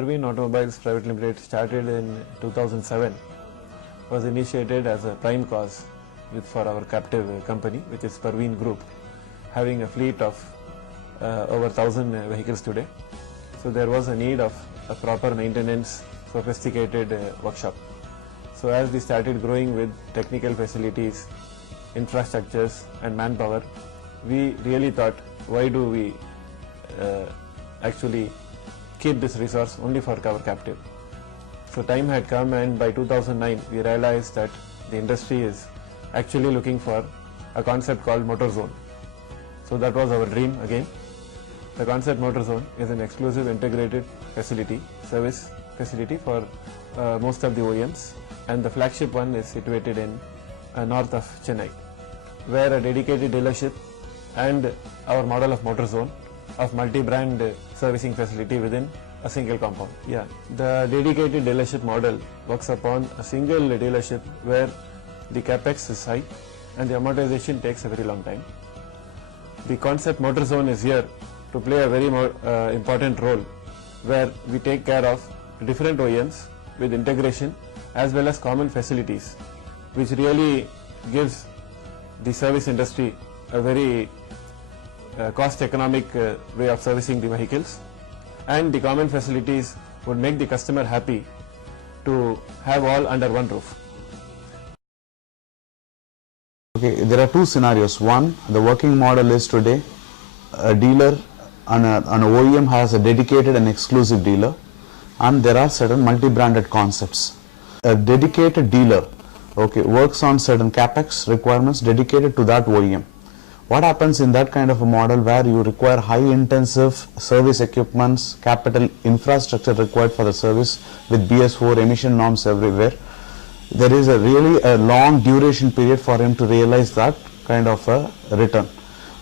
PARVEEN Automobiles Private Limited started in 2007 was initiated as a prime cause for our captive company, which is PARVEEN Group, having a fleet of over 1,000 vehicles today. So there was a need of a proper maintenance, sophisticated workshop. So as we started growing with technical facilities, infrastructures and manpower, we really thought, why do we actually keep this resource only for our captive? So time had come, and by 2009 we realized that the industry is actually looking for a concept called MOTORZONE. So that was our dream again. The concept MOTORZONE is an exclusive integrated facility, service facility for most of the OEMs, and the flagship one is situated in north of Chennai, where a dedicated dealership and our model of MOTORZONE of multi-brand servicing facility within a single compound. Yeah, the dedicated dealership model works upon a single dealership where the capex is high and the amortization takes a very long time. The concept MOTORZONE is here to play a very important role, where we take care of different OEMs with integration as well as common facilities, which really gives the service industry a very cost economic way of servicing the vehicles, and the common facilities would make the customer happy to have all under one roof. Okay, there are two scenarios. One, the working model is today a dealer and an OEM has a dedicated and exclusive dealer, and there are certain multi-branded concepts. A dedicated dealer, okay, works on certain capex requirements dedicated to that OEM. What happens in that kind of a model where you require high intensive service equipments, capital infrastructure required for the service with BS4 emission norms everywhere? There is really a long duration period for him to realize that kind of a return.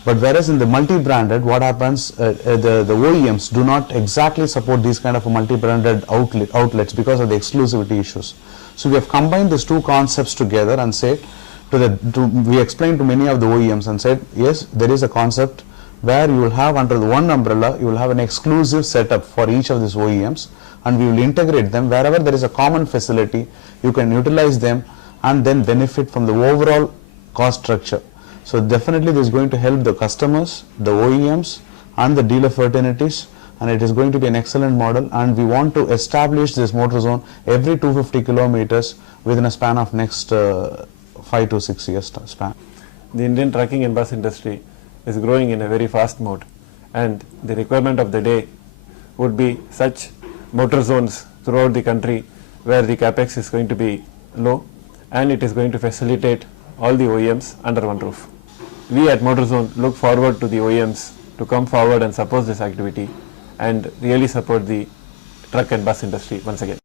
But whereas in the multi-branded, what happens, the OEMs do not exactly support these kind of multi-branded outlets because of the exclusivity issues. So we have combined these two concepts together and said, we explained to many of the OEMs and said, yes, there is a concept where you will have under the one umbrella, you will have an exclusive setup for each of these OEMs, and we will integrate them. Wherever there is a common facility, you can utilize them and then benefit from the overall cost structure. So definitely this is going to help the customers, the OEMs and the dealer fraternities, and it is going to be an excellent model, and we want to establish this MOTORZONE every 250 kilometers within a span of next 5 to 6 years span. The Indian trucking and bus industry is growing in a very fast mode, and the requirement of the day would be such MOTORZONEs throughout the country where the capex is going to be low and it is going to facilitate all the OEMs under one roof. We at MOTORZONE look forward to the OEMs to come forward and support this activity and really support the truck and bus industry once again.